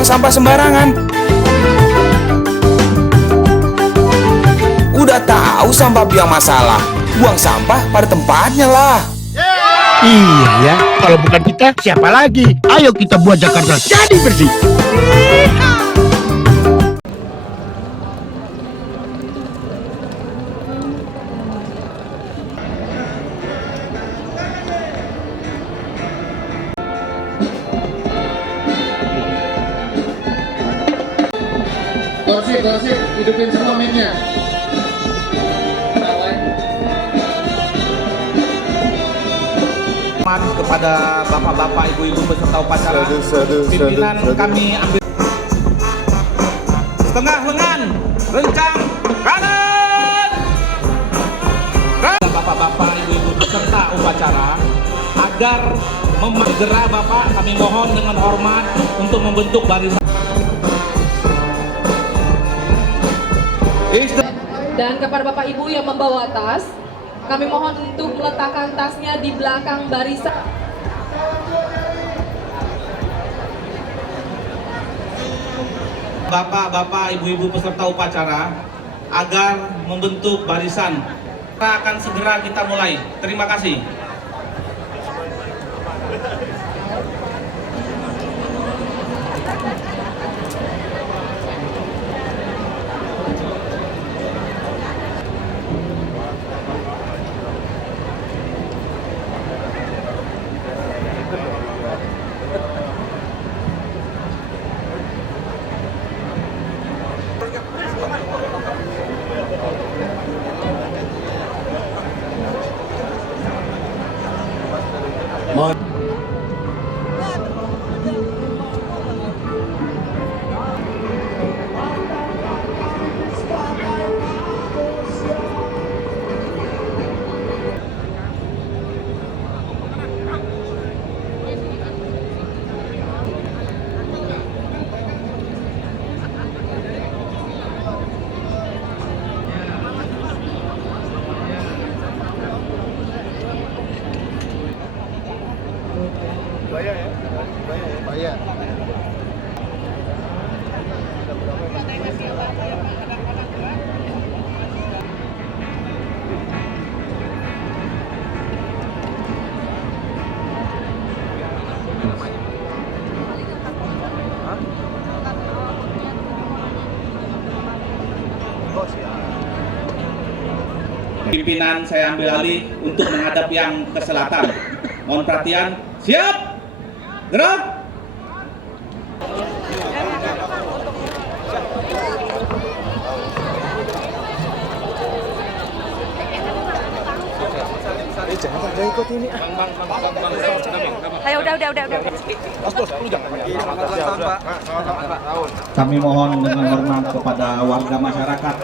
buang sampah sembarangan. Udah tahu sampah biang masalah, buang sampah pada tempatnya lah. Iya ya, kalau bukan kita siapa lagi? Ayo kita buat Jakarta jadi bersih. Gosip, hidupin semua mic-nya. Kepada bapak-bapak, ibu-ibu peserta upacara, pimpinan kami ambil setengah lengan, rencang kanan. Bapak-bapak, ibu-ibu peserta upacara agar segera bapak kami mohon dengan hormat untuk membentuk barisan. Dan kepada Bapak Ibu yang membawa tas, kami mohon untuk meletakkan tasnya di belakang barisan. Bapak-bapak, ibu-ibu peserta upacara agar membentuk barisan. Kita akan segera kita mulai. Terima kasih. Bayar. Pimpinan saya ambil alih untuk menghadap yang ke selatan. Mohon perhatian. Siap. Gerak. Jangan ikut ini. Ayo udah. Kami mohon dengan hormat kepada warga masyarakat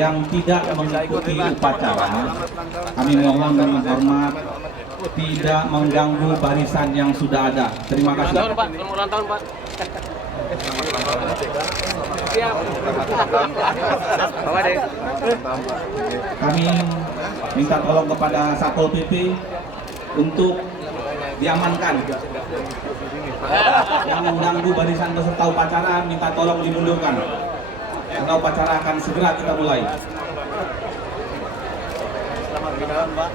yang tidak mengikuti upacara. Kami mohon dengan hormat tidak mengganggu barisan yang sudah ada. Terima kasih. Ulang tahun, Pak. Siap. Bawa deh. Kami minta tolong kepada Satpol PP untuk diamankan. Yang mengganggu barisan peserta upacara minta tolong dimundurkan. Karena upacara akan segera kita mulai. Selamat di dalam, Pak.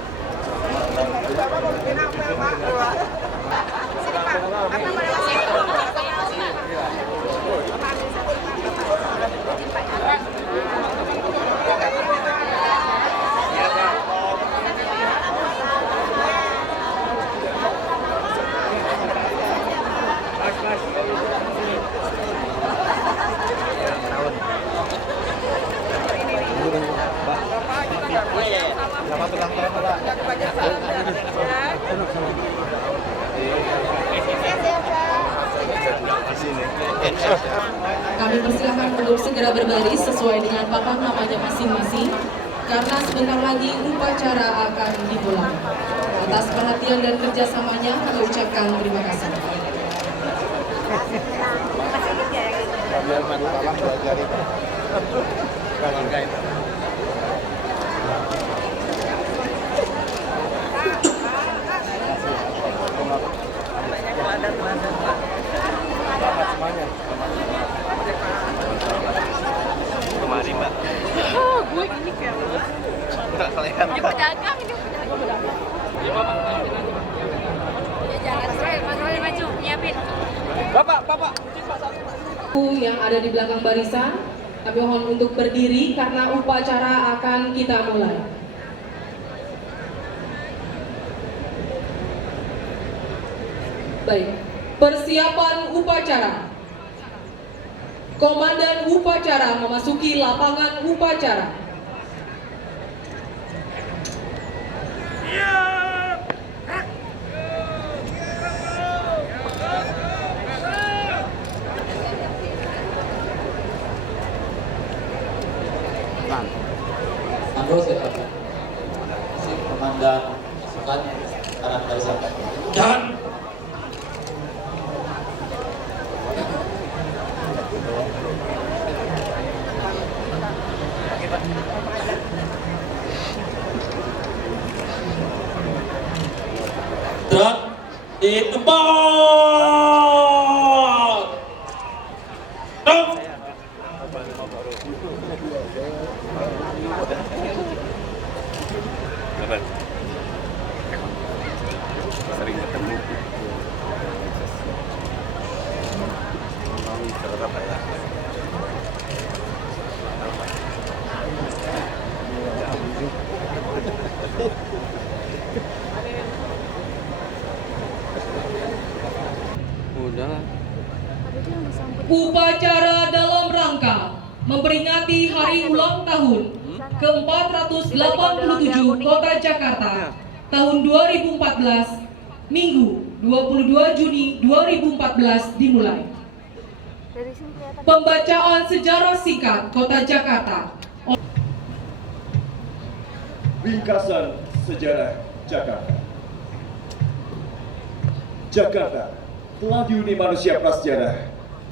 Kami persilakan untuk segera berbaris sesuai dengan papan namanya masing-masing, karena sebentar lagi upacara akan dimulai. Atas perhatian dan kerjasamanya kami ucapkan terima kasih. Selamat semuanya. Ini pedagang, ini pedagang. Ya jangan Mas Roy maju, nyiapin. Bapak. Yang ada di belakang barisan, kami mohon untuk berdiri karena upacara akan kita mulai. Baik, persiapan upacara. Komandan upacara memasuki lapangan upacara. Sandro siapa? Komandan pasukan kanan barisan. Dan Drat di tempat. Stop. Sering ketemu. Udah. Upacara dalam rangka memperingati hari ulang tahun ke-487 Kota Jakarta tahun 2014, Minggu 22 Juni 2014 dimulai. Pembacaan sejarah singkat Kota Jakarta. Ringkasan sejarah Jakarta. Jakarta telah dihuni manusia prasejarah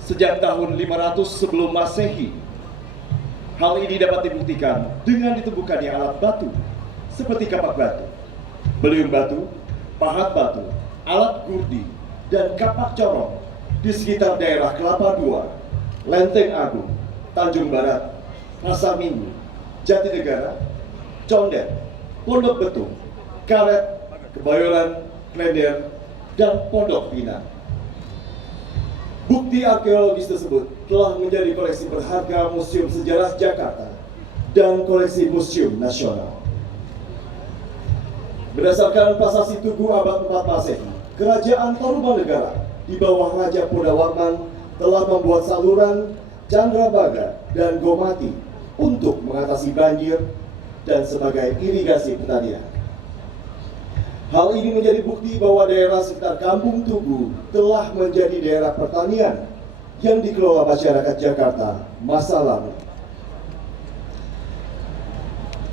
sejak tahun 500 sebelum Masehi. Hal ini dapat dibuktikan dengan ditemukannya alat batu seperti kapak batu, beliung batu, pahat batu, alat gurdi, dan kapak corong di sekitar daerah Kelapa II, Lenteng Agung, Tanjung Barat, Pasar Minggu, Jatinegara, Condet, Pondok Betung, Karet, Kebayoran, Klender, dan Pondok Pinang. Bukti arkeologis tersebut telah menjadi koleksi berharga Museum Sejarah Jakarta dan koleksi Museum Nasional. Berdasarkan prasasti Tugu abad 4 Masehi, Kerajaan Tarumanegara di bawah Raja Podawarman telah membuat saluran Candrabaga dan Gomati untuk mengatasi banjir dan sebagai irigasi pertanian. Hal ini menjadi bukti bahwa daerah sekitar Kampung Tugu telah menjadi daerah pertanian yang dikelola masyarakat Jakarta masa lalu.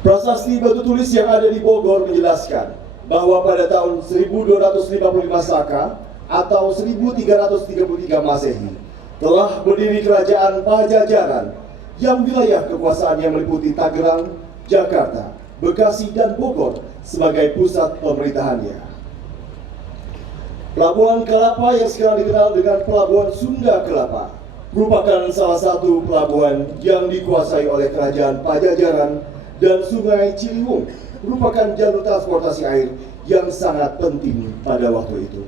Prasasti batu tulis yang ada di Bogor menjelaskan bahwa pada tahun 1255 Saka atau 1333 Masehi telah berdiri Kerajaan Pajajaran yang wilayah kekuasaannya meliputi Tangerang, Jakarta, Bekasi, dan Bogor sebagai pusat pemerintahannya. Pelabuhan Kelapa yang sekarang dikenal dengan Pelabuhan Sunda Kelapa merupakan salah satu pelabuhan yang dikuasai oleh Kerajaan Pajajaran, dan Sungai Ciliwung merupakan jalur transportasi air yang sangat penting pada waktu itu.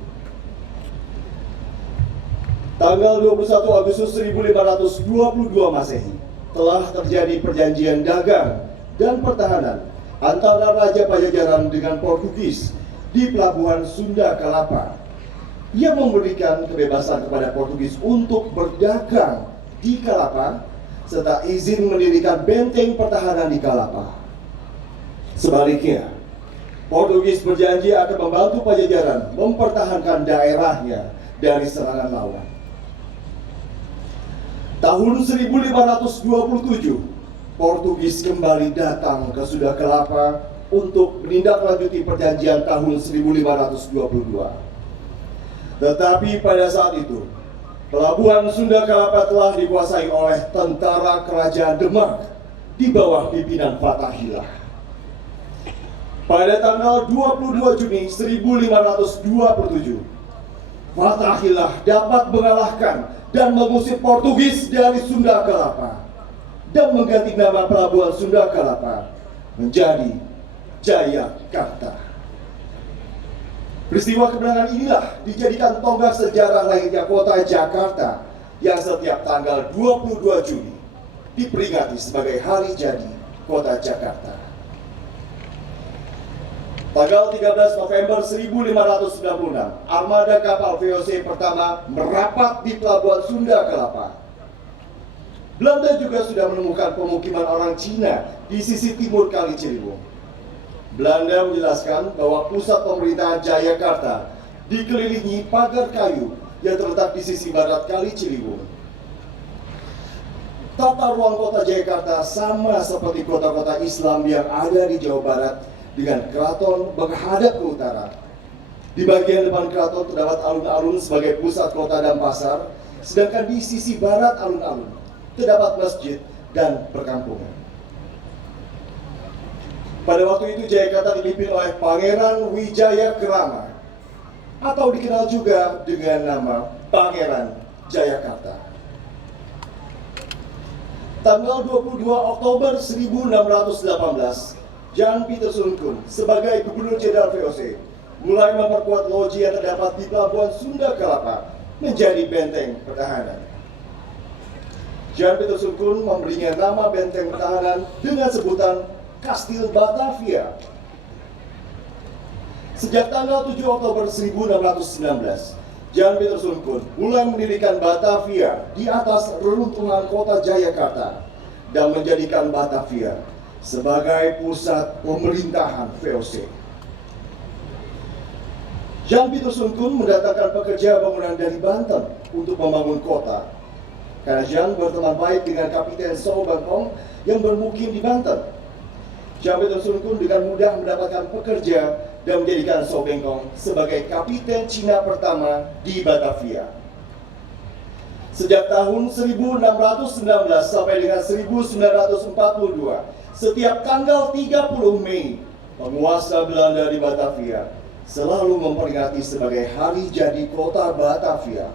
Tanggal 21 Agustus 1522 Masehi telah terjadi perjanjian dagang dan pertahanan antara Raja Pajajaran dengan Portugis di Pelabuhan Sunda Kelapa yang memberikan kebebasan kepada Portugis untuk berdagang di Kelapa serta izin mendirikan benteng pertahanan di Kelapa. Sebaliknya, Portugis berjanji akan membantu Pajajaran mempertahankan daerahnya dari serangan lawan. Tahun 1527, Portugis kembali datang ke Sunda Kelapa untuk menindaklanjuti perjanjian tahun 1522. Tetapi pada saat itu, Pelabuhan Sunda Kelapa telah dikuasai oleh tentara Kerajaan Demak di bawah pimpinan Fathahillah. Pada tanggal 22 Juni 1527, Fathahillah dapat mengalahkan dan mengusir Portugis dari Sunda Kelapa dan mengganti nama Pelabuhan Sunda Kelapa menjadi Jayakarta. Peristiwa kemenangan inilah dijadikan tonggak sejarah lahirnya kota Jakarta yang setiap tanggal 22 Juni diperingati sebagai hari jadi kota Jakarta. Tanggal 13 November 1596, armada kapal VOC pertama merapat di Pelabuhan Sunda Kelapa. Belanda juga sudah menemukan pemukiman orang Cina di sisi timur Kali Ciliwung. Belanda menjelaskan bahwa pusat pemerintahan Jayakarta dikelilingi pagar kayu yang terletak di sisi barat Kali Ciliwung. Tata ruang kota Jayakarta sama seperti kota-kota Islam yang ada di Jawa Barat, dengan keraton menghadap ke utara. Di bagian depan keraton terdapat alun-alun sebagai pusat kota dan pasar, sedangkan di sisi barat alun-alun terdapat masjid dan perkampungan. Pada waktu itu Jayakarta dipimpin oleh Pangeran Wijaya Krama atau dikenal juga dengan nama Pangeran Jayakarta. Tanggal 22 Oktober 1618, Jan Pieter Soenkoen sebagai Gubernur Jenderal VOC mulai memperkuat loji yang terdapat di Pelabuhan Sunda Kelapa menjadi benteng pertahanan. Jan Pieter Soenkoen memberinya nama benteng pertahanan dengan sebutan Kastil Batavia. Sejak tanggal 7 Oktober 1619, Jan Pieter Soenkoen mulai mendirikan Batavia di atas reruntuhan kota Jayakarta dan menjadikan Batavia sebagai pusat pemerintahan VOC. Jan Pieter Soenkoen mendatangkan pekerja bangunan dari Banten untuk membangun kota. Karena Jan berteman baik dengan Kapiten Soe Bengkong yang bermukim di Banten, Jan Pieter Soenkoen dengan mudah mendapatkan pekerja dan menjadikan Soe Bengkong sebagai Kapiten Cina pertama di Batavia. Sejak tahun 1619 sampai dengan 1942, setiap tanggal 30 Mei, penguasa Belanda di Batavia selalu memperingati sebagai hari jadi kota Batavia.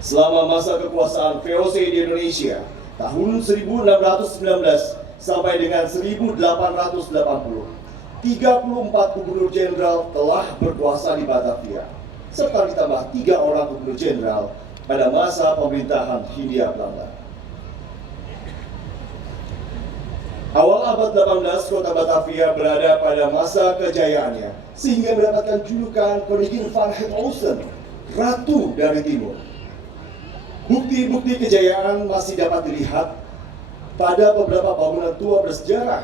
Selama masa kekuasaan VOC di Indonesia, tahun 1619 sampai dengan 1880, 34 gubernur jenderal telah berkuasa di Batavia, serta ditambah 3 orang gubernur jenderal pada masa pemerintahan Hindia Belanda. Awal abad 18, kota Batavia berada pada masa kejayaannya, sehingga mendapatkan julukan Koningin van het Oosten, Ratu dari Timur. Bukti-bukti kejayaan masih dapat dilihat pada beberapa bangunan tua bersejarah,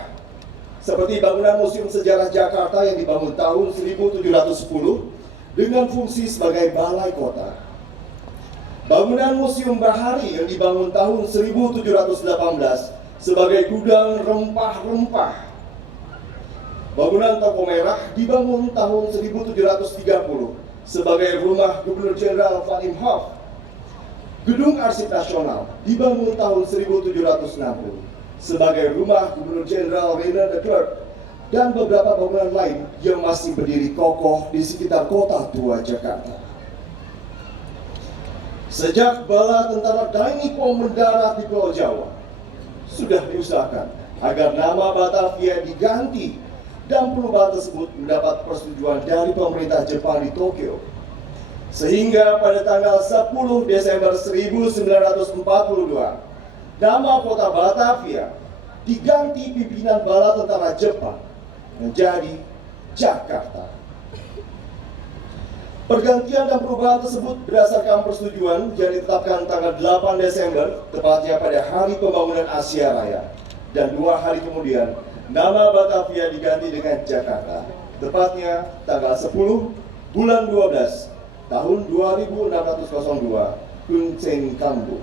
seperti bangunan Museum Sejarah Jakarta yang dibangun tahun 1710 dengan fungsi sebagai balai kota. Bangunan Museum Bahari yang dibangun tahun 1718 sebagai gudang rempah-rempah. Bangunan Toko Merah dibangun tahun 1730 sebagai rumah Gubernur Jenderal Van Imhoff. Gedung Arsip Nasional dibangun tahun 1760 sebagai rumah Gubernur Jenderal Rene de Klerk, dan beberapa bangunan lain yang masih berdiri kokoh di sekitar kota tua Jakarta. Sejak bala tentara Dainipo mendarat di Pulau Jawa, sudah diusahakan agar nama Batavia diganti, dan perubahan tersebut mendapat persetujuan dari pemerintah Jepang di Tokyo. Sehingga pada tanggal 10 Desember 1942, nama kota Batavia diganti pimpinan bala tentara Jepang menjadi Jakarta. Pergantian dan perubahan tersut berdasarkan persetujuan yang ditetapkan tanggal 8 Desember, tepatnya pada hari pembangunan Asia Raya. Dan 2 hari kemudian, nama Batavia diganti dengan Jakarta, tepatnya tanggal 10 bulan 12 tahun 2602 Kunceng Kambu.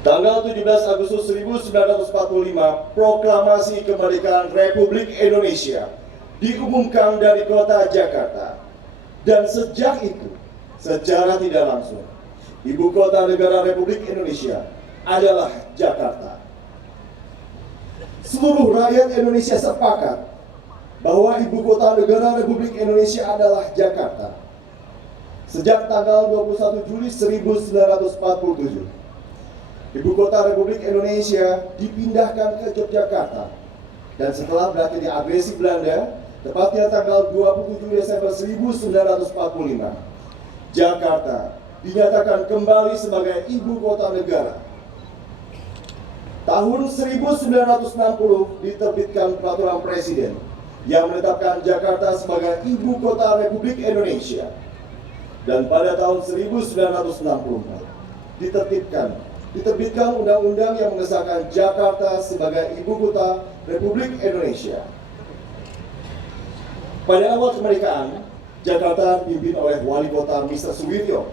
Tanggal 17 Agustus 1945, Proklamasi Kemerdekaan Republik Indonesia diumumkan dari kota Jakarta. Dan sejak itu, secara tidak langsung, ibu kota negara Republik Indonesia adalah Jakarta. Seluruh rakyat Indonesia sepakat bahwa ibu kota negara Republik Indonesia adalah Jakarta. Sejak tanggal 21 Juli 1947, ibu kota Republik Indonesia dipindahkan ke Yogyakarta dan setelah berakhirnya agresi Belanda, tepatnya tanggal 27 Desember 1945, Jakarta dinyatakan kembali sebagai ibu kota negara. Tahun 1960 diterbitkan peraturan presiden yang menetapkan Jakarta sebagai ibu kota Republik Indonesia. Dan pada tahun 1964 diterbitkan undang-undang yang mengesahkan Jakarta sebagai ibu kota Republik Indonesia. Pada awal kemerdekaan, Jakarta dipimpin oleh wali kota Mr. Suwiryo.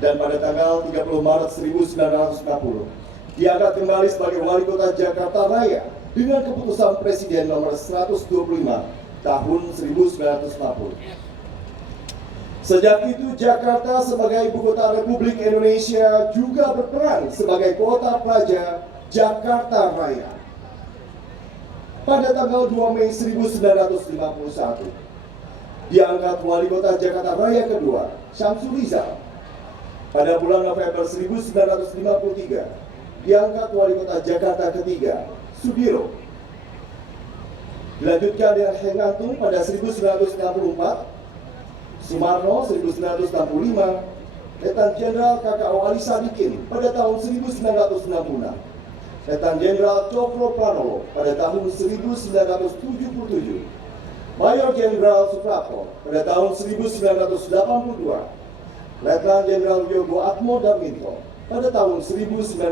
Dan pada tanggal 30 Maret 1960, diangkat kembali sebagai wali kota Jakarta Raya dengan keputusan Presiden nomor 125 tahun 1940. Sejak itu Jakarta sebagai ibu kota Republik Indonesia juga berperan sebagai kota pelajar Jakarta Raya. Pada tanggal 2 Mei 1951, diangkat wali kota Jakarta Raya kedua, Syamsul Rizal. Pada bulan November 1953, diangkat wali kota Jakarta ketiga, Sudiro. Dilanjutkan dengan Hengantung pada 1964, Sumarno 1965, Letnan Jenderal KKO Ali Sadikin pada tahun 1966, Letnan Jenderal Cokro Pranowo pada tahun 1977, Mayor Jenderal Suprapto pada tahun 1982, Letnan Jenderal Yogo Atmo Daminto pada tahun 1987,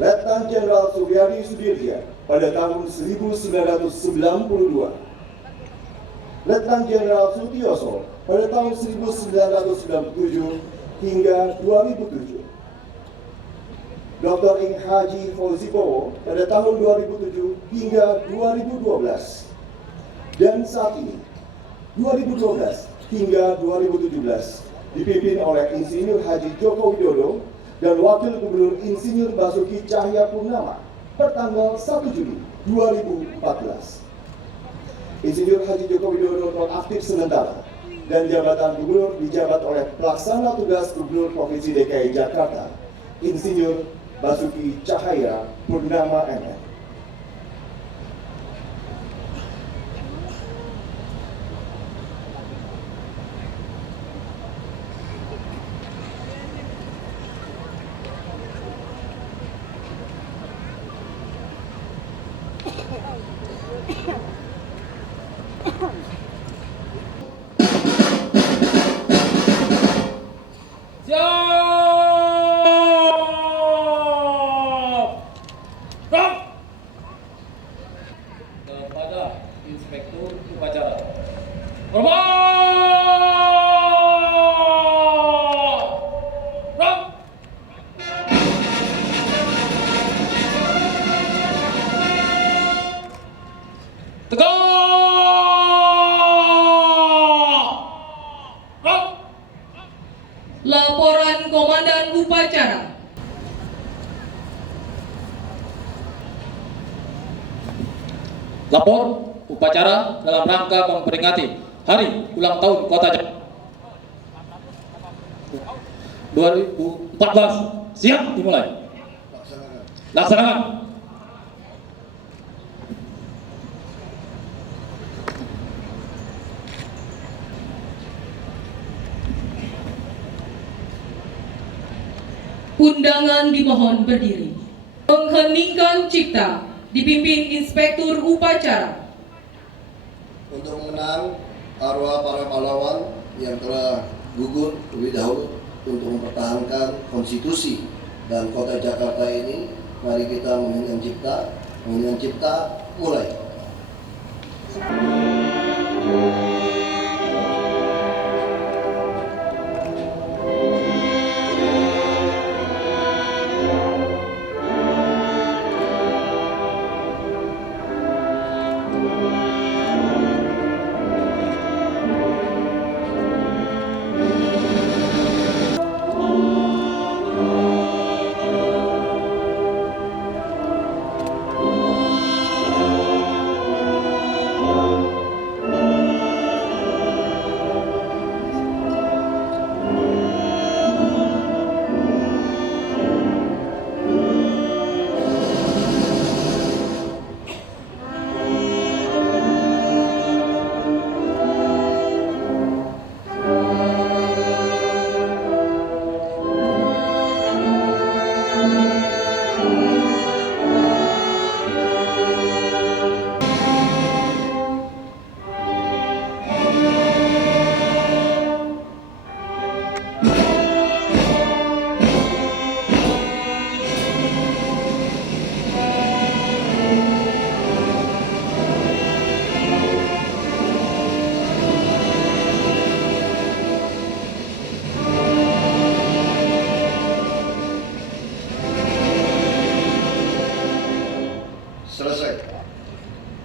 Letnan Jenderal Suryadi Sudirja pada tahun 1992, Letnan Jenderal Sutioso pada tahun 1997 hingga 2007. Dr. Ing Haji Fauzi Bowo pada tahun 2007 hingga 2012. Dan saat ini, 2012 hingga 2017, dipimpin oleh Insinyur Haji Joko Widodo dan Wakil Gubernur Insinyur Basuki Cahayapurnama pertanggal 1 Juli 2014. Insinyur Haji Joko Widodo nonaktif sementara dan jabatan gubernur dijabat oleh pelaksana tugas Gubernur Provinsi DKI Jakarta, Insinyur Basuki Cahayapurnama MM. Kepada Inspektur Upacara. Laporan Komandan Upacara. Lapor upacara dalam rangka memperingati Hari Ulang Tahun Kota Jakarta 2014. Siap dimulai. Laksanakan. Undangan dimohon berdiri. Mengheningkan cipta dipimpin Inspektur Upacara. Untuk mengenang arwah para pahlawan yang telah gugur lebih dahulu untuk mempertahankan konstitusi dan kota Jakarta ini, mari kita mengenang cipta, mulai.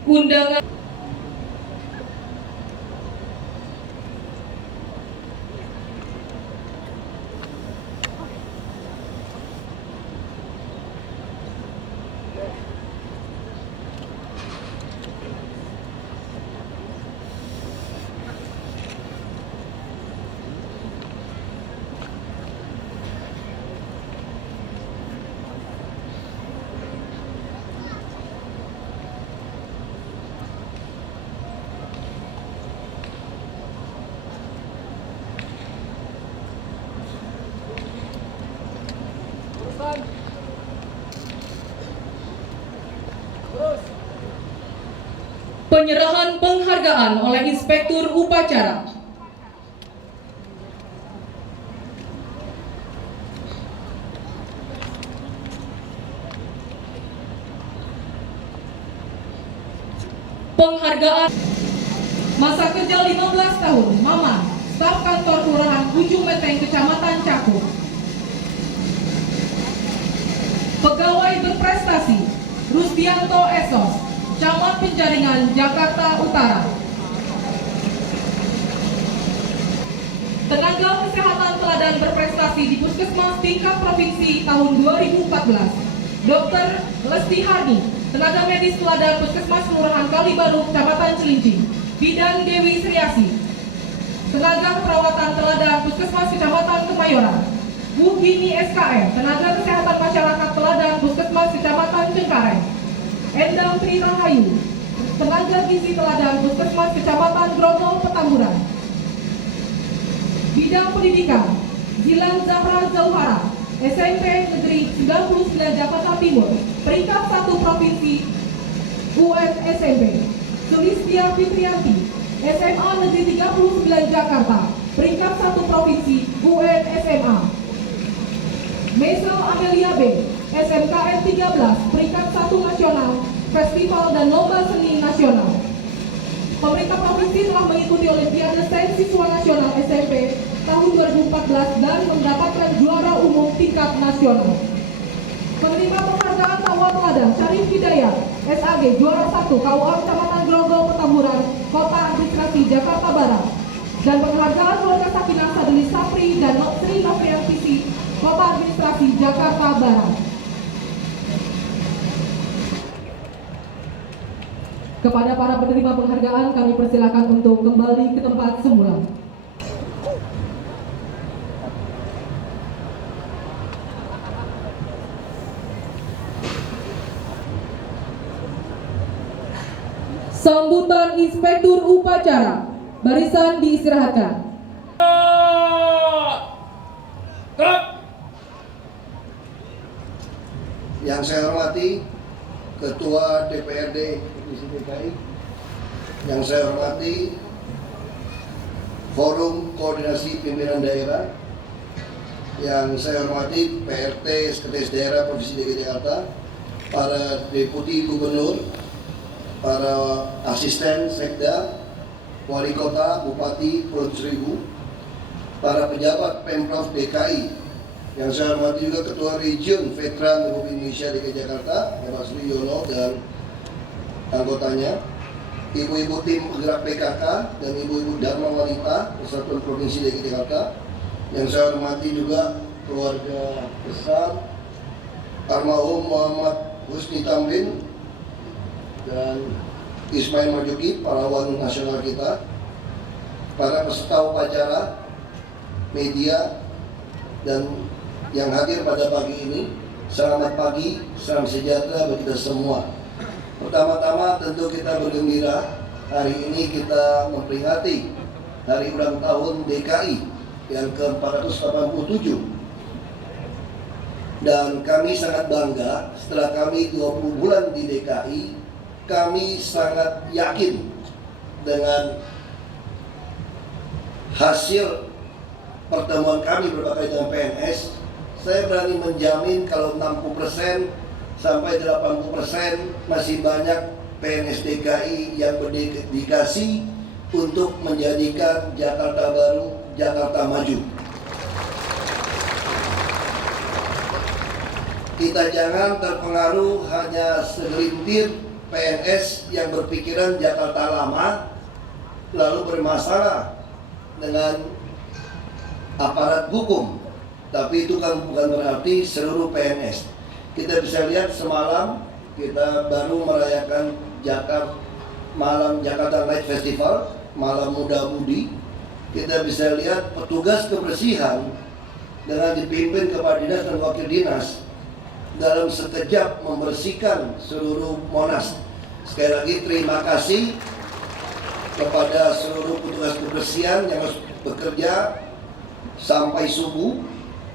Undangan penyerahan penghargaan oleh Inspektur Upacara. Penghargaan masa kerja 15 tahun, Maman, staf kantor Kelurahan Ujung Menteng, Kecamatan Cakung. Pegawai berprestasi, Rusdianto Esos, Camat Penjaringan, Jakarta Utara. Tenaga kesehatan teladan berprestasi di Puskesmas tingkat provinsi tahun 2014, Dr. Lesti Harni, tenaga medis teladan Puskesmas Kelurahan Kalibaru, Kecamatan Cilincing, Bidan Dewi Sriasi, tenaga perawatan teladan Puskesmas Kecamatan Kemayoran, Bu Gini SKM, tenaga kesehatan masyarakat teladan Puskesmas Kecamatan Cengkareng, Endang Tri Rahayu, tenaga gizi teladan Puskesmas Kecamatan Grogol, Petamburan. Bidang pendidikan, Zilan Zahra Zauhara, SMP Negeri 99 Jakarta Timur, peringkat 1 Provinsi UN SMP. Sulistia Fitrianti, SMA Negeri 39 Jakarta, peringkat 1 Provinsi UN SMA. Mesel Amelia B, SMKN 13, peringkat 1 nasional, festival dan lomba seni nasional. Pemerintah provinsi telah mengikuti Olimpiade Sains Siswa Nasional SMP tahun 2014 dan mendapatkan juara umum tingkat nasional. Penerima penghargaan Tawar Teladan Syarif Hidayat, SAG, juara 1 KUA Kecamatan Grogol, Petamburan, Kota Administrasi Jakarta Barat. Dan penghargaan keluarga Sakinah Sadili Sapri dan Sri Novriantisi, Kota Administrasi Jakarta Barat. Kepada para penerima penghargaan kami persilakan untuk kembali ke tempat semula. Sambutan Inspektur Upacara, barisan diistirahatkan. Yang saya hormati Ketua DPRD Provinsi DKI, yang saya hormati Forum Koordinasi Pimpinan Daerah, yang saya hormati PRT Sekretaris Daerah Provinsi DKI Jakarta, para Deputi Gubernur, para Asisten Sekda, Wali Kota, Bupati, Pulau Seribu, para pejabat Pemprov DKI, yang saya hormati juga Ketua Region Veteran Republik Indonesia DKI Jakarta, Pak Sri Yono dan anggotanya, ibu-ibu tim penggerak PKK dan ibu-ibu Dharma Wanita Persatuan Provinsi DKI Jakarta, yang saya hormati juga keluarga besar almarhum Muhammad Husni Tamrin dan Ismail Marzuki, pahlawan nasional kita, para peserta upacara, media, dan yang hadir pada pagi ini. Selamat pagi, salam sejahtera bagi kita semua. Pertama-tama tentu kita bergembira, hari ini kita memperingati hari ulang tahun DKI yang ke-487. Dan kami sangat bangga setelah kami 20 bulan di DKI, kami sangat yakin dengan hasil pertemuan kami berbagai dengan PNS. Saya berani menjamin kalau 60% sampai 80% masih banyak PNS DKI yang berdedikasi untuk menjadikan Jakarta baru, Jakarta maju. Kita jangan terpengaruh hanya segelintir PNS yang berpikiran Jakarta lama lalu bermasalah dengan aparat hukum, tapi itu kan bukan berarti seluruh PNS. Kita bisa lihat semalam kita baru merayakan malam Jakarta Night Festival, malam muda mudi. Kita bisa lihat petugas kebersihan dengan dipimpin kepala dinas dan wakil dinas dalam sekejap membersihkan seluruh Monas. Sekali lagi terima kasih kepada seluruh petugas kebersihan yang harus bekerja sampai subuh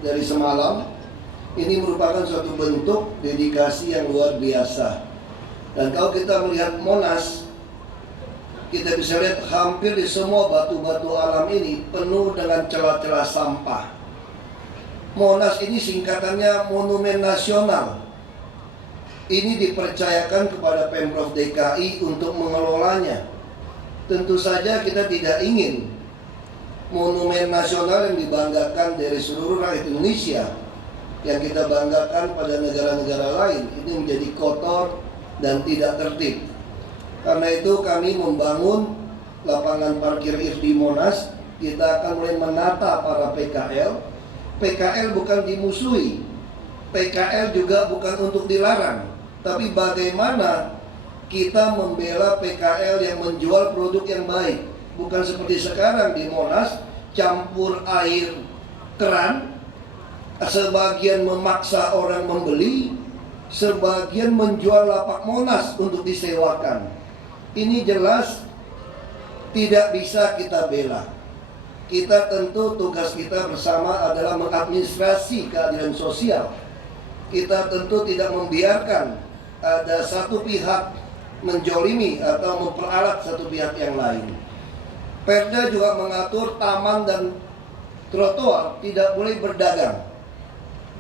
dari semalam. Ini merupakan suatu bentuk dedikasi yang luar biasa. Dan kalau kita melihat Monas, kita bisa lihat hampir di semua batu-batu alam ini penuh dengan celah-celah sampah. Monas ini singkatannya Monumen Nasional. Ini dipercayakan kepada Pemprov DKI untuk mengelolanya. Tentu saja kita tidak ingin monumen nasional yang dibanggakan dari seluruh rakyat Indonesia, yang kita banggakan pada negara-negara lain, ini menjadi kotor dan tidak tertib. Karena itu kami membangun lapangan parkir di Monas. Kita akan mulai menata para PKL. PKL bukan dimusuhi, PKL juga bukan untuk dilarang, tapi bagaimana kita membela PKL yang menjual produk yang baik. Bukan seperti sekarang di Monas, campur air keran, sebagian memaksa orang membeli, sebagian menjual lapak Monas untuk disewakan. Ini jelas tidak bisa kita bela. Kita tentu tugas kita bersama adalah mengadministrasi keadilan sosial. Kita tentu tidak membiarkan ada satu pihak menjolimi atau memperalat satu pihak yang lain. Perda juga mengatur taman dan trotoar tidak boleh berdagang.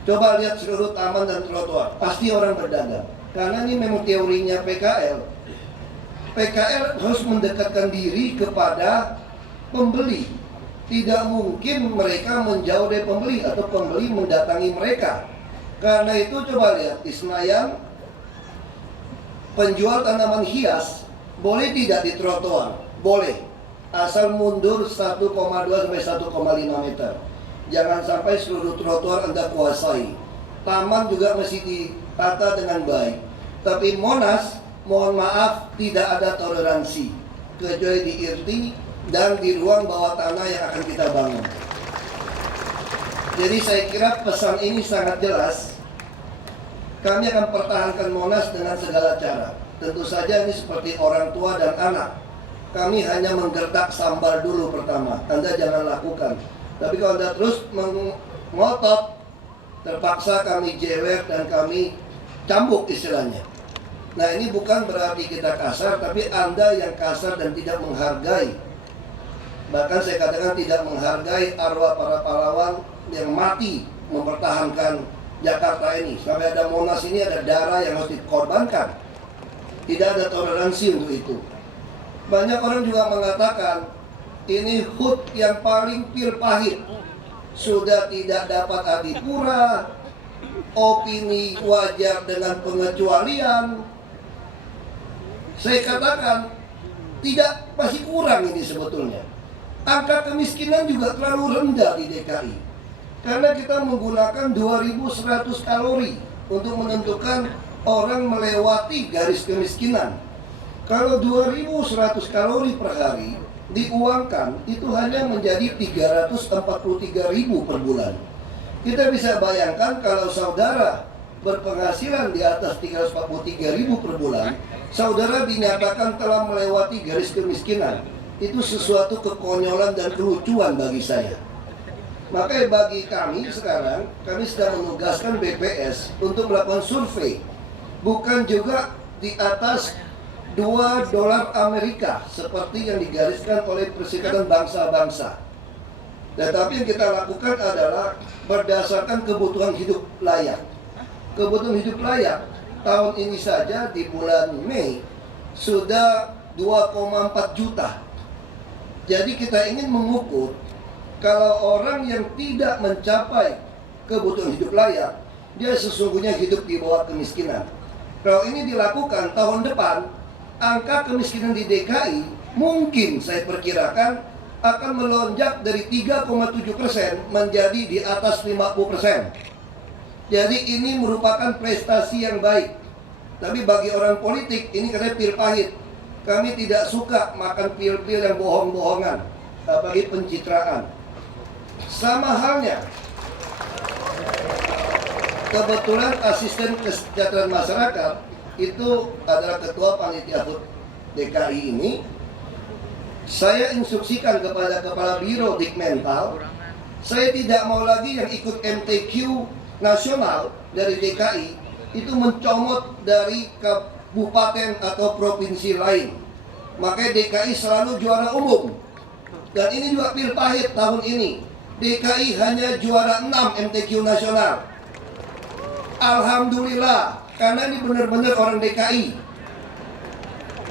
Coba lihat seluruh taman dan trotoar, pasti orang berdagang. Karena ini memang teorinya PKL. PKL harus mendekatkan diri kepada pembeli. Tidak mungkin mereka menjauh dari pembeli atau pembeli mendatangi mereka. Karena itu coba lihat di Senayan, penjual tanaman hias boleh tidak di trotoar? Boleh, asal mundur 1,2 sampai 1,5 meter. Jangan sampai seluruh trotoar Anda kuasai. Taman juga mesti ditata dengan baik. Tapi Monas, mohon maaf, tidak ada toleransi kecuali di IRT dan di ruang bawah tanah yang akan kita bangun. Jadi saya kira pesan ini sangat jelas. Kami akan pertahankan Monas dengan segala cara. Tentu saja ini seperti orang tua dan anak. Kami hanya menggertak sambal dulu pertama. Anda jangan lakukan. Tapi kalau Anda terus mengotot, terpaksa kami jewer dan kami cambuk istilahnya. Nah, ini bukan berarti kita kasar, tapi Anda yang kasar dan tidak menghargai. Bahkan saya katakan tidak menghargai arwah para pahlawan yang mati mempertahankan Jakarta ini. Sampai ada Monas ini ada darah yang harus dikorbankan. Tidak ada toleransi untuk itu. Banyak orang juga mengatakan ini HUT yang paling pil pahit. Sudah tidak dapat adipura, opini wajar dengan pengecualian. Saya katakan tidak, masih kurang ini sebetulnya. Angka kemiskinan juga terlalu rendah di DKI. Karena kita menggunakan 2.100 kalori untuk menentukan orang melewati garis kemiskinan. Kalau 2.100 kalori per hari diuangkan, itu hanya menjadi 343.000 per bulan. Kita bisa bayangkan kalau saudara berpenghasilan di atas 343.000 per bulan, saudara dinyatakan telah melewati garis kemiskinan. Itu sesuatu kekonyolan dan kelucuan bagi saya. Makanya bagi kami sekarang, kami sedang menugaskan BPS untuk melakukan survei. Bukan juga di atas $2 Amerika seperti yang digariskan oleh Perserikatan Bangsa-Bangsa. Tetapi yang kita lakukan adalah berdasarkan kebutuhan hidup layak. Kebutuhan hidup layak tahun ini saja di bulan Mei sudah 2,4 juta. Jadi kita ingin mengukur kalau orang yang tidak mencapai kebutuhan hidup layak, dia sesungguhnya hidup di bawah kemiskinan. Kalau ini dilakukan tahun depan, angka kemiskinan di DKI mungkin saya perkirakan akan melonjak dari 3,7% menjadi di atas 50%. Jadi ini merupakan prestasi yang baik. Tapi bagi orang politik ini karena pil pahit. Kami tidak suka makan pil-pil yang bohong-bohongan, bagi pencitraan. Sama halnya, kebetulan asisten kesejahteraan masyarakat itu adalah ketua panitia HUT DKI ini. Saya instruksikan kepada kepala biro Dikmental, saya tidak mau lagi yang ikut MTQ nasional dari DKI itu mencomot dari kabupaten atau provinsi lain. Makanya DKI selalu juara umum. Dan ini juga pil pahit tahun ini. DKI hanya juara 6 MTQ nasional. Alhamdulillah, karena ini benar-benar orang DKI.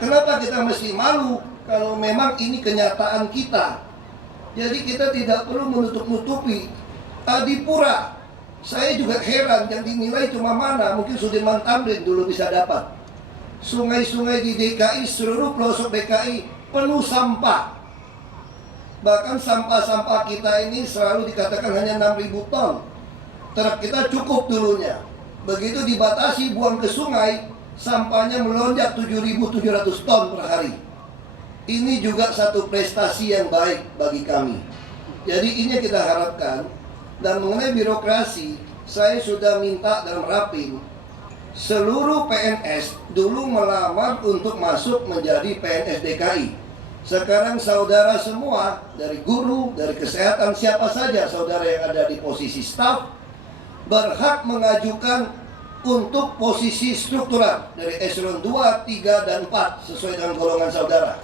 Kenapa kita mesti malu kalau memang ini kenyataan kita? Jadi kita tidak perlu menutup-nutupi. Adipura, saya juga heran yang dinilai cuma mana, mungkin Sudirman Tamrin dulu bisa dapat. Sungai-sungai di DKI, seluruh pelosok DKI penuh sampah. Bahkan sampah-sampah kita ini selalu dikatakan hanya 6.000 ton. Truk kita cukup dulunya. Begitu dibatasi buang ke sungai, sampahnya melonjak 7.700 ton per hari. Ini juga satu prestasi yang baik bagi kami. Jadi ini yang kita harapkan. Dan mengenai birokrasi, saya sudah minta dalam rapim, seluruh PNS dulu melamar untuk masuk menjadi PNS DKI. Sekarang saudara semua, dari guru, dari kesehatan, siapa saja saudara yang ada di posisi staf, berhak mengajukan untuk posisi struktural dari eselon 2, 3, dan 4 sesuai dengan golongan saudara.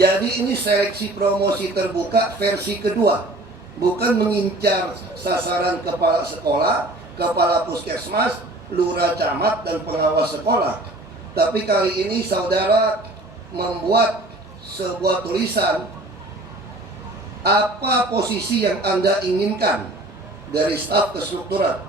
Jadi ini seleksi promosi terbuka versi kedua, bukan mengincar sasaran kepala sekolah, kepala puskesmas, lurah camat, dan pengawas sekolah. Tapi kali ini saudara membuat sebuah tulisan apa posisi yang Anda inginkan dari staf kestrukturan,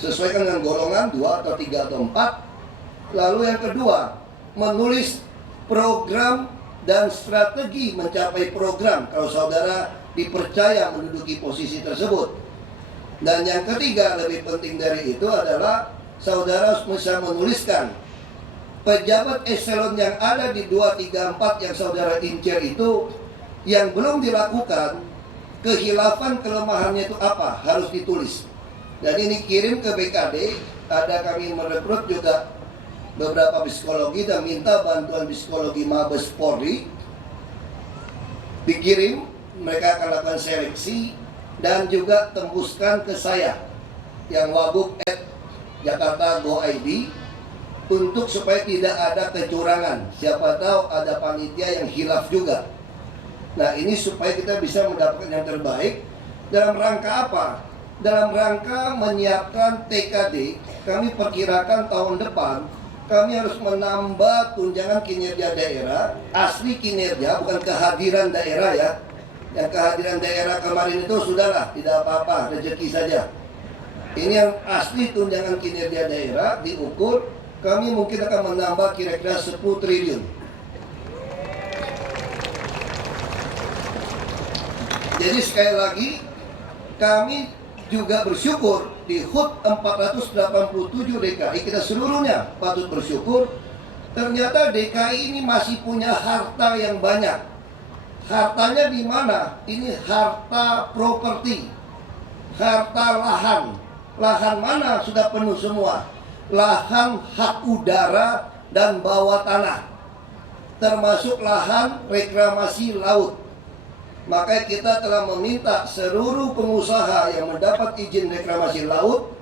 sesuaikan dengan golongan 2 atau 3 atau 4. Lalu yang kedua, menulis program dan strategi mencapai program kalau saudara dipercaya menduduki posisi tersebut. Dan yang ketiga, lebih penting dari itu adalah saudara bisa menuliskan pejabat eselon yang ada di 2, 3, 4 yang saudara incer itu yang belum dilakukan, kehilafan kelemahannya itu apa, harus ditulis. Dan ini kirim ke BKD, ada kami merekrut juga beberapa psikologi dan minta bantuan psikologi Mabes Polri. Dikirim, mereka akan lakukan seleksi dan juga tembuskan ke saya yang wagub@jakarta.go.id untuk supaya tidak ada kecurangan. Siapa tahu ada panitia yang hilaf juga. Nah, ini supaya kita bisa mendapatkan yang terbaik. Dalam rangka apa? Dalam rangka menyiapkan TKD, kami perkirakan tahun depan kami harus menambah tunjangan kinerja daerah, asli kinerja, bukan kehadiran daerah ya. Yang kehadiran daerah kemarin itu sudahlah, tidak apa-apa, rezeki saja. Ini yang asli tunjangan kinerja daerah diukur, kami mungkin akan menambah kira-kira 10 triliun. Jadi sekali lagi, kami juga bersyukur di HUT 487 DKI, kita seluruhnya patut bersyukur. Ternyata DKI ini masih punya harta yang banyak. Hartanya di mana? Ini harta properti, harta lahan. Lahan mana sudah penuh semua? Lahan hak udara dan bawah tanah, termasuk lahan reklamasi laut. Maka kita telah meminta seluruh pengusaha yang mendapat izin reklamasi laut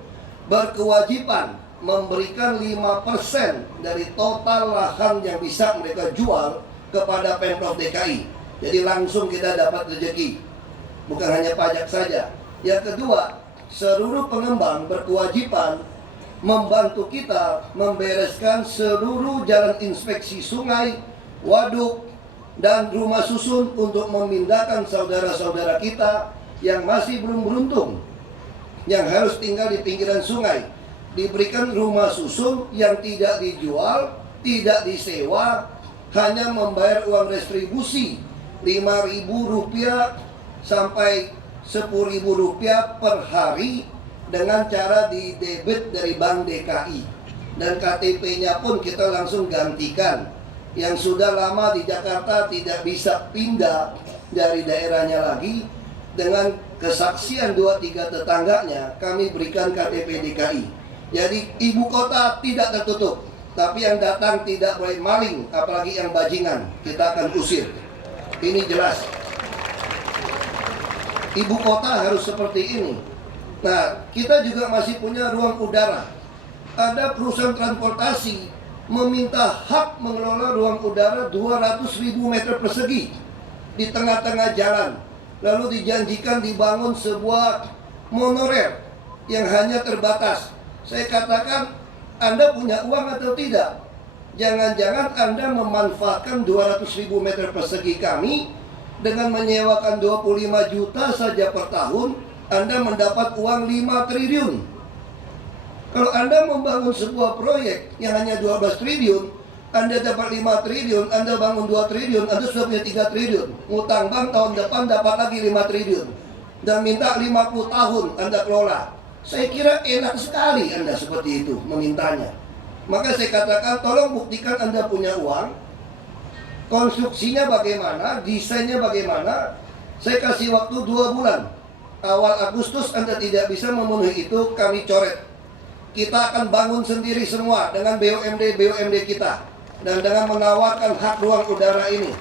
berkewajiban memberikan 5% dari total lahan yang bisa mereka jual kepada Pemprov DKI. Jadi langsung kita dapat rezeki, bukan hanya pajak saja. Yang kedua, seluruh pengembang berkewajiban membantu kita membereskan seluruh jalan inspeksi sungai, waduk, dan rumah susun untuk memindahkan saudara-saudara kita yang masih belum beruntung, yang harus tinggal di pinggiran sungai. diberikan rumah susun yang tidak dijual, tidak disewa, hanya membayar uang retribusi Rp5.000 sampai Rp10.000 per hari dengan cara didebit dari Bank DKI. Dan KTP-nya pun kita langsung gantikan. Yang sudah lama di Jakarta tidak bisa pindah dari daerahnya lagi, dengan kesaksian 2-3 tetangganya kami berikan KTP DKI. Jadi ibu kota tidak tertutup, tapi yang datang tidak boleh maling, apalagi yang bajingan, kita akan usir. Ini jelas. Ibu kota harus seperti ini. Nah, kita juga masih punya ruang udara. Ada perusahaan transportasi meminta hak mengelola ruang udara 200.000 meter persegi di tengah-tengah jalan. Lalu dijanjikan dibangun sebuah monorail yang hanya terbatas. Saya katakan, Anda punya uang atau tidak? Jangan-jangan Anda memanfaatkan 200.000 meter persegi kami dengan menyewakan 25 juta saja per tahun, Anda mendapat uang 5 triliun. Kalau Anda membangun sebuah proyek yang hanya 12 triliun, Anda dapat 5 triliun, Anda bangun 2 triliun, Anda sudah punya 3 triliun. Ngutang bank tahun depan dapat lagi 5 triliun. Dan minta 50 tahun Anda kelola. Saya kira enak sekali Anda seperti itu memintanya. Maka saya katakan, tolong buktikan Anda punya uang. Konstruksinya bagaimana, desainnya bagaimana. Saya kasih waktu 2 bulan. Awal Agustus Anda tidak bisa memenuhi itu, kami coret. Kita akan bangun sendiri semua dengan BUMD kita, dan dengan menawarkan hak ruang udara ini,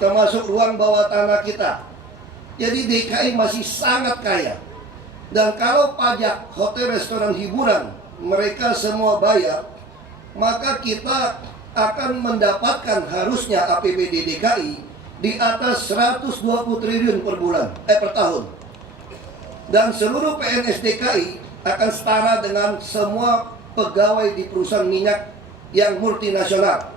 termasuk ruang bawah tanah kita. Jadi DKI masih sangat kaya. Dan kalau pajak hotel, restoran, hiburan mereka semua bayar, maka kita akan mendapatkan harusnya APBD DKI di atas 120 triliun per bulan, per tahun. Dan seluruh PNS DKI akan setara dengan semua pegawai di perusahaan minyak yang multinasional.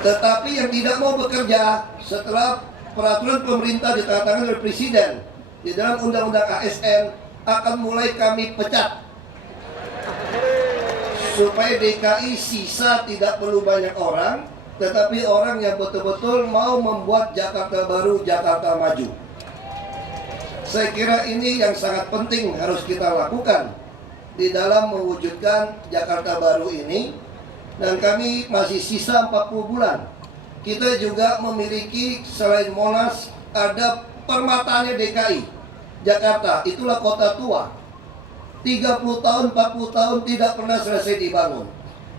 Tetapi yang tidak mau bekerja setelah peraturan pemerintah ditandatangani oleh Presiden di dalam Undang-Undang ASN akan mulai kami pecat. Supaya DKI sisa tidak perlu banyak orang, tetapi orang yang betul-betul mau membuat Jakarta baru, Jakarta maju. Saya kira ini yang sangat penting harus kita lakukan di dalam mewujudkan Jakarta baru ini. Dan kami masih sisa 40 bulan. Kita juga memiliki selain Monas, ada permatanya DKI. Jakarta, itulah kota tua. 30 tahun, 40 tahun tidak pernah selesai dibangun.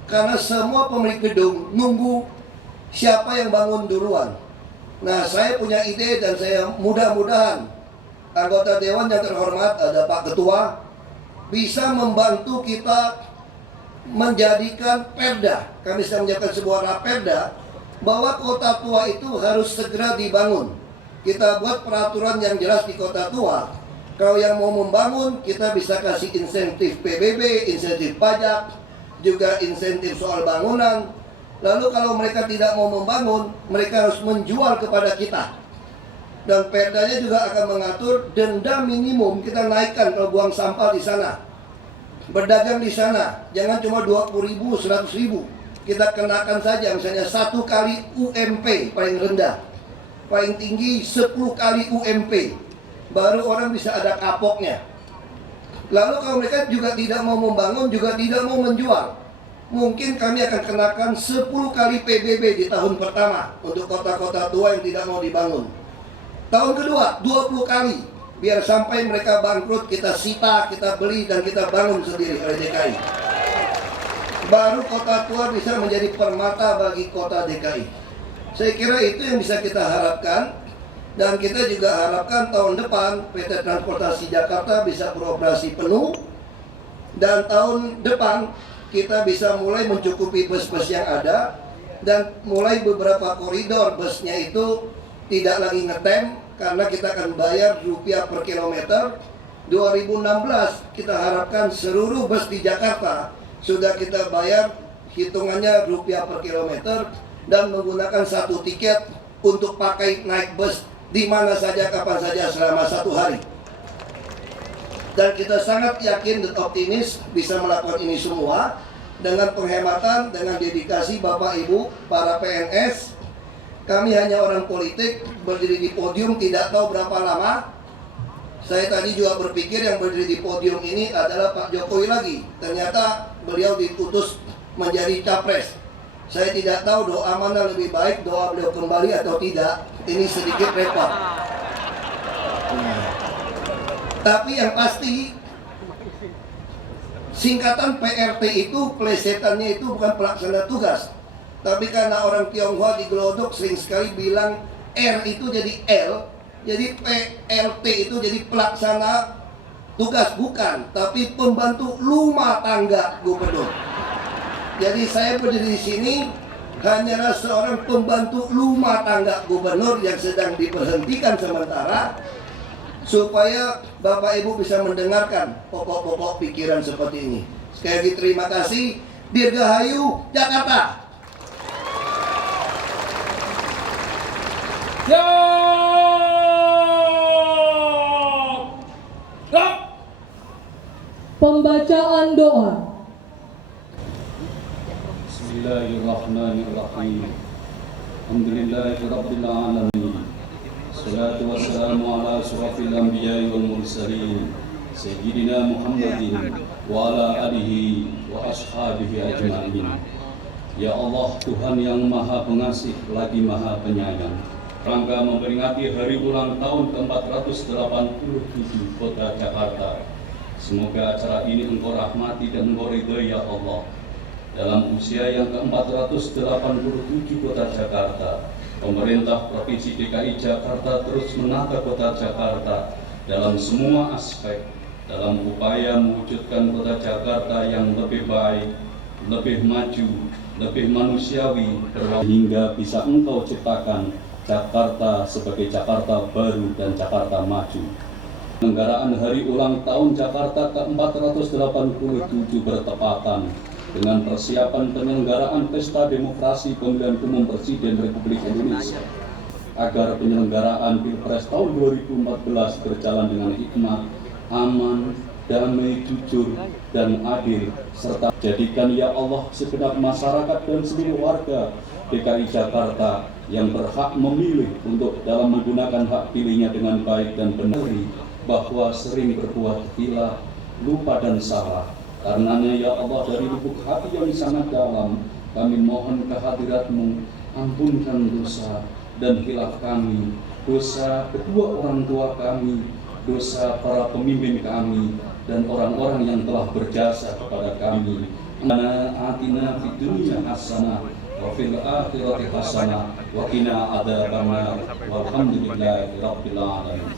Karena semua pemilik gedung nunggu siapa yang bangun duluan. Nah, saya punya ide dan saya mudah-mudahan anggota Dewan yang terhormat, ada Pak Ketua, bisa membantu kita menjadikan perda. Kami sedang menyiapkan sebuah raperda bahwa kota tua itu harus segera dibangun. Kita buat peraturan yang jelas di kota tua. Kalau yang mau membangun, kita bisa kasih insentif PBB, insentif pajak, juga insentif soal bangunan. Lalu kalau mereka tidak mau membangun, mereka harus menjual kepada kita. Dan perdanya juga akan mengatur denda minimum kita naikkan kalau buang sampah di sana. Berdagang di sana, jangan cuma 20.000, 100.000. Kita kenakan saja misalnya 1 kali UMP paling rendah. Paling tinggi 10 kali UMP. Baru orang bisa ada kapoknya. Lalu kalau mereka juga tidak mau membangun, juga tidak mau menjual, mungkin kami akan kenakan 10 kali PBB di tahun pertama untuk kota-kota tua yang tidak mau dibangun. Tahun kedua, 20 kali. Biar sampai mereka bangkrut, kita sita, kita beli, dan kita bangun sendiri oleh DKI. Baru kota tua bisa menjadi permata bagi kota DKI. Saya kira itu yang bisa kita harapkan. Dan kita juga harapkan tahun depan PT Transportasi Jakarta bisa beroperasi penuh. Dan tahun depan kita bisa mulai mencukupi bus-bus yang ada. Dan mulai beberapa koridor busnya itu tidak lagi ngetem, karena kita akan bayar rupiah per kilometer. 2016 kita harapkan seluruh bus di Jakarta sudah kita bayar hitungannya rupiah per kilometer, dan menggunakan 1 tiket untuk pakai naik bus di mana saja, kapan saja selama 1 hari. Dan kita sangat yakin dan optimis bisa melakukan ini semua dengan penghematan, dengan dedikasi Bapak Ibu, para PNS. Kami hanya orang politik, berdiri di podium tidak tahu berapa lama. Saya tadi juga berpikir yang berdiri di podium ini adalah Pak Jokowi lagi. Ternyata beliau diutus menjadi capres. Saya tidak tahu doa mana lebih baik, doa beliau kembali atau tidak. Ini sedikit repot. Tapi yang pasti singkatan PRT itu plesetannya itu bukan pelaksana tugas. Tapi karena orang Tionghoa di Glodok sering sekali bilang R itu jadi L, jadi PLT itu jadi pelaksana tugas, bukan, tapi pembantu rumah tangga gubernur. Jadi saya berdiri di sini hanyalah seorang pembantu rumah tangga gubernur yang sedang diberhentikan sementara, supaya Bapak Ibu bisa mendengarkan pokok-pokok pikiran seperti ini. Sekali lagi terima kasih. Dirgahayu Jakarta. Pembacaan doa. Bismillahirrahmanirrahim. Alhamdulillahirabbil alamin. Salatu wassalamu ala asyrafil anbiya'i wal mursalin sayyidina Muhammadin wa ala alihi wa ashabihi ajma'in. Ya Allah, Tuhan yang Maha Pengasih lagi Maha Penyayang, rangka memperingati hari ulang tahun ke-487 Kota Jakarta. Semoga acara ini Engkau rahmati dan Engkau ridhoi ya Allah. Dalam usia yang ke-487 Kota Jakarta, pemerintah Provinsi DKI Jakarta terus menata Kota Jakarta dalam semua aspek, dalam upaya mewujudkan Kota Jakarta yang lebih baik, lebih maju, lebih manusiawi, hingga bisa Engkau ciptakan Jakarta sebagai Jakarta baru dan Jakarta maju. Penyelenggaraan Hari Ulang Tahun Jakarta ke-487 bertepatan dengan persiapan penyelenggaraan Pesta Demokrasi Pemilihan Umum Presiden Republik Indonesia, agar penyelenggaraan Pilpres tahun 2014 berjalan dengan hikmat, aman, damai, jujur, dan adil, serta jadikan ya Allah segenap masyarakat dan seluruh warga DKI Jakarta yang berhak memilih untuk dalam menggunakan hak pilihnya dengan baik dan benar, bahwa sering berbuat hilah, lupa dan salah. Karenanya ya Allah, dari lubuk hati yang sangat dalam, kami mohon kehadirat-Mu, ampunkan dosa dan hilaf kami, dosa kedua orang tua kami, dosa para pemimpin kami, dan orang-orang yang telah berjasa kepada kami. Atina fid dunya hasanah wa fil akhirati hasanah wa qina adzabannar. Walhamdulillahi rabbil alamin.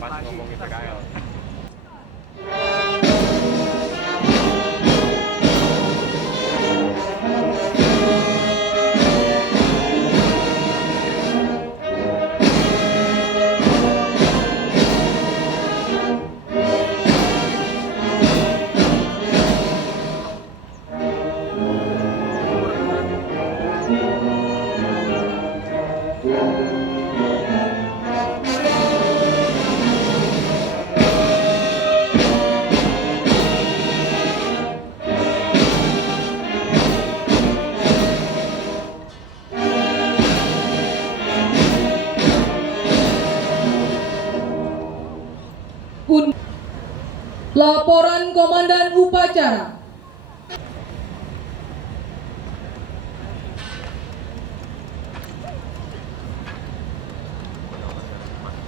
Laporan Komandan Upacara.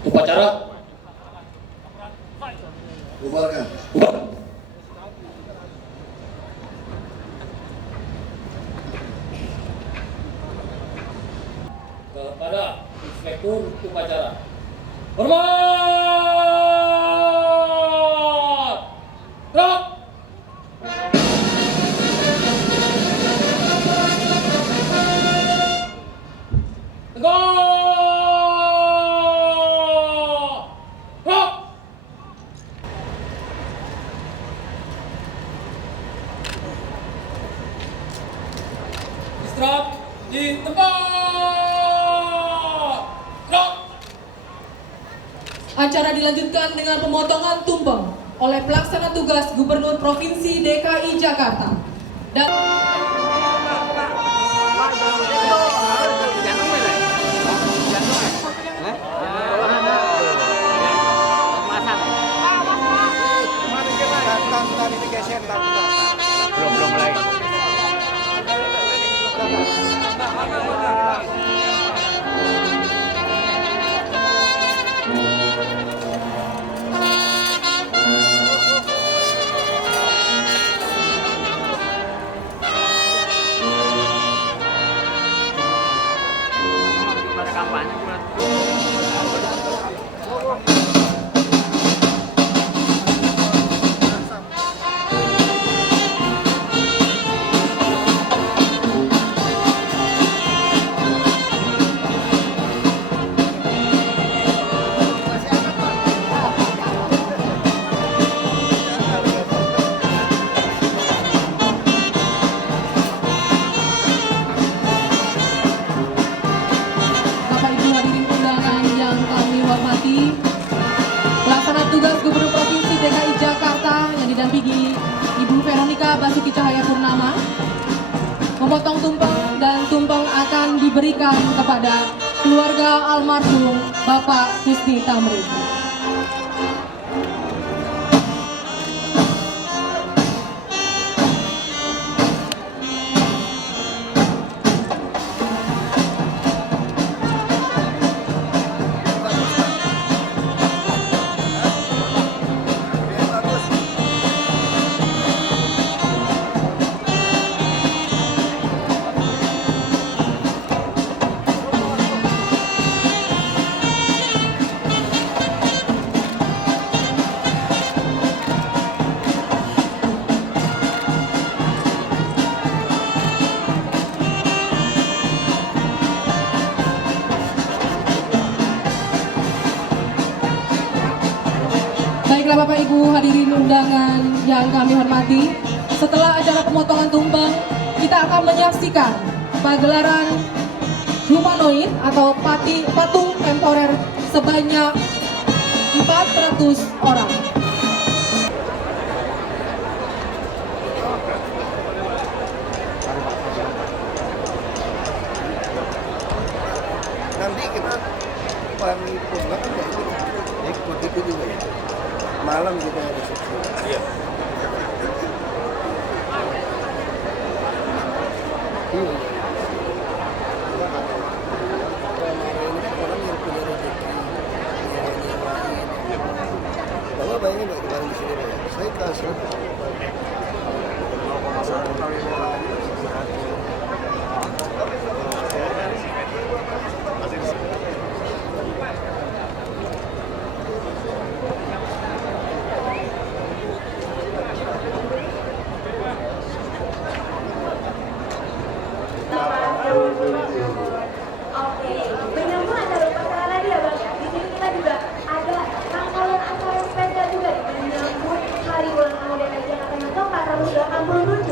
Upacara. Bubarkan. Kepada Inspektur Upacara. Hormat. Gerak. Tegak. Gerak. Istirahat di tempat. Gerak. Acara dilanjutkan dengan pemotongan tumpeng. oleh pelaksana tugas Gubernur Provinsi DKI Jakarta. Dan belum mulai. Pada kampanye bulan. Bapak Ibu hadirin undangan yang kami hormati, pelaksana tugas Gubernur Provinsi DKI Jakarta yang didampingi Ibu Veronica Basuki Cahayapurnama memotong tumpeng, dan tumpeng akan diberikan kepada keluarga almarhum Bapak Husni Tamrin. Baiklah Bapak Ibu hadirin undangan yang kami hormati, setelah acara pemotongan tumpeng, kita akan menyaksikan pagelaran humanoid atau patung temporer sebanyak 400 orang. Nanti kita paripurna kan ikut itu juga ya. Malam kita resepsi. Iya. Orang yang punya rezeki, Bapak bayangin nggak kemarin di sini Pak? Saya kasih. Oke, menyambung acara upacara lagi ya Bang. Di sini kita juga ada rangkaian acara spesial juga menyambut Hari Ulang Tahun DKI Jakarta yang ke-487.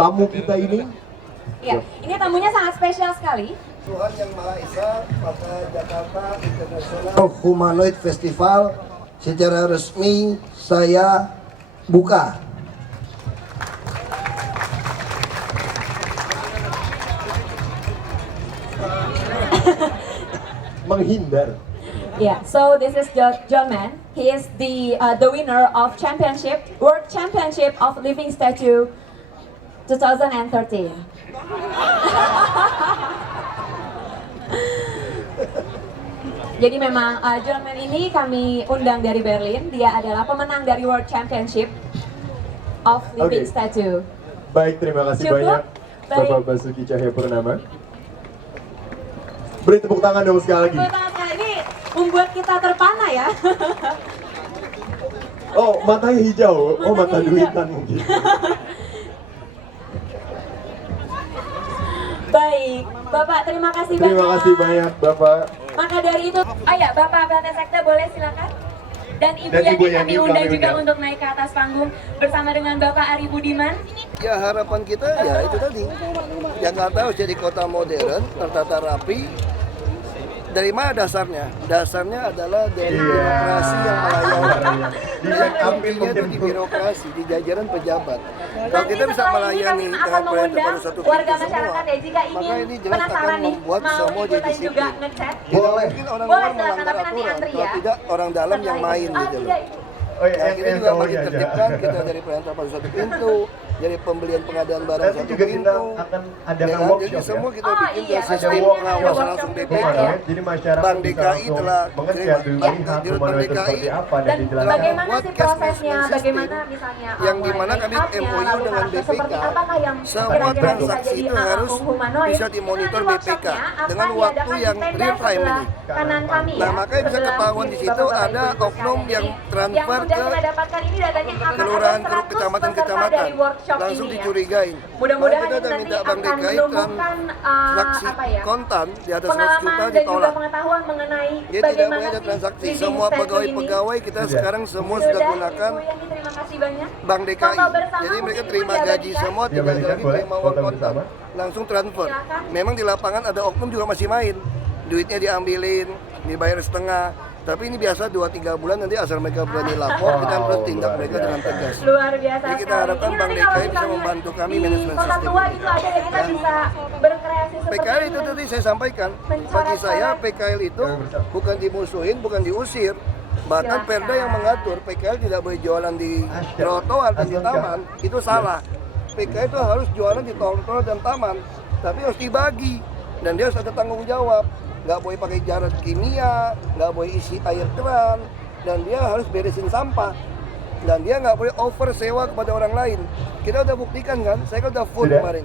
Tamu kita ini, Ya, ini tamunya sangat spesial sekali. Tuhan Yang Maha Esa, maka Jakarta International Humanoid Festival secara resmi saya buka. menghindar. Yeah, so this is John Man. He is the winner of World Championship of Living Statue 2013. Jadi memang John Man ini kami undang dari Berlin. Dia adalah pemenang dari World Championship of Living Statue. Baik, terima kasih Cukup? banyak Bapak Basuki Cahayapurnama. Beri tepuk tangan dong sekali lagi. Tepuk tangan sekali. Ini membuat kita terpana ya. Oh, matanya hijau. Oh, mata duitan mungkin. Baik, Bapak terima kasih banyak. Terima kasih banyak Bapak. Maka dari itu, Bapak Sekda boleh silakan. Dan Ibu Yani kami undang juga untuk naik ke atas panggung bersama dengan Bapak Ari Budiman. Ya harapan kita ya itu tadi, Jakarta harus jadi kota modern, tertata rapi. Dari mana dasarnya? Dasarnya adalah dari birokrasi yang melayani. Intinya itu di birokrasi, di jajaran pejabat. Kalau kita bisa melayani dengan pelayanan pada satu warga pintu masyarakat semua, ya, jika ingin maka ini jelas akan membuat semua jadi juga disiplin. ngechat. Tidak mungkin orang luar melanggar aturan, kalau tidak orang dalam yang main gitu loh. Nah, kita juga makin tertibkan, kita dari pelayanan pada satu pintu, dari pembelian pengadaan barang satu pintu, jadi semua kita bikin dari sistem pengawasan langsung BPK. Bank DKI telah Dirut Bank DKI Dan bagaimana sih prosesnya? Bagaimana misalnya yang dimana kami MOU dengan BPK, semua transaksi itu harus bisa dimonitor BPK dengan waktu yang real time ini. Kanan kami Nah, makanya bisa ketahuan di situ ada oknum yang transfer ke kelurahan, ke kecamatan-kecamatan, langsung dicurigain. Mudah-mudahan kita udah minta Bank DKI transaksi kontan di atas 100 juta ditolak. Jadi tidak boleh ada transaksi. Semua pegawai-pegawai kita sekarang semua sudah gunakan Terima kasih banyak. Bank DKI. Jadi mereka terima gaji semua, tidak lagi terima uang kontan, langsung transfer. Memang di lapangan ada oknum juga masih main, duitnya diambilin, dibayar setengah. Tapi ini biasa 2-3 bulan, nanti asal mereka berani lapor, kita terus tindak mereka dengan tegas. Luar biasa. Jadi kita harapkan Bank DKI bisa membantu kami manajemen Kota sistem. tua itu ada yang kita bisa berkreasi seperti PKL itu tadi saya sampaikan, bagi saya PKL itu bukan dimusuhin, bukan diusir. Bahkan Perda yang mengatur PKL tidak boleh jualan di trotoar dan di taman, itu salah. PKL itu harus jualan di trotoar dan taman, tapi harus dibagi dan dia harus ada tanggung jawab. Nggak boleh pakai jaran kimia, nggak boleh isi air keran, dan dia harus beresin sampah. Dan dia nggak boleh over sewa kepada orang lain. Kita udah buktikan kan, saya kan udah full kemarin.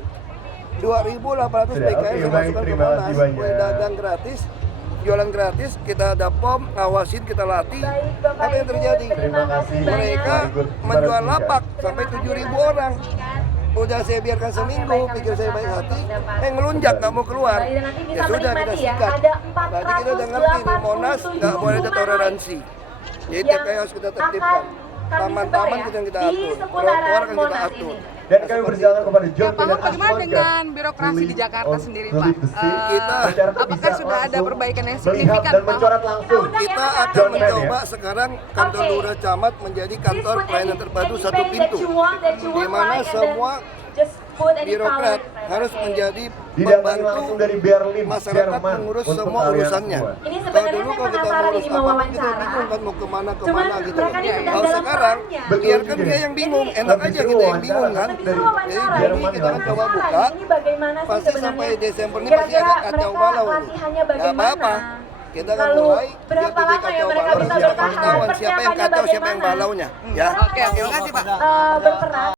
2.800 PKL saya masukkan ke Monas, boleh dagang gratis, jualan gratis, kita ada POM, ngawasin, kita latih. Apa yang terjadi? Mereka menjual lapak sampai 7.000 orang. Udah saya biarkan seminggu, pikir saya baik hati, ngelunjak nggak mau keluar. Ya sudah, kita sikat. Berarti kita udah ngerti di Monas nggak boleh ada toleransi. Jadi TKI harus kita tertibkan. Taman-taman kita yang kita atur, trotoar kan kita atur. Dan kami berjalan kepada John Pak, bagaimana dengan birokrasi di Jakarta sendiri, Pak? Apakah sudah ada perbaikan yang signifikan, Pak? Kita akan mencoba sekarang kantor lurah camat menjadi kantor pelayanan terpadu satu pintu, di mana semua birokrat harus menjadi pembantu masyarakat mengurus semua urusannya. Kalau dulu kalau kita mengurus apa kita bingung kan mau kemana gitu. Kalau sekarang biarkan dia yang bingung, enak aja kita yang bingung kan. Jadi kita akan coba buka, pasti sampai Desember ini pasti agak kacau balau nih. Gak apa-apa. Kita akan mulai biar jadi kacau balau, siapa yang ketahuan, siapa yang kacau, siapa yang balaunya. Ya. Oke, terima kasih Pak. Berperan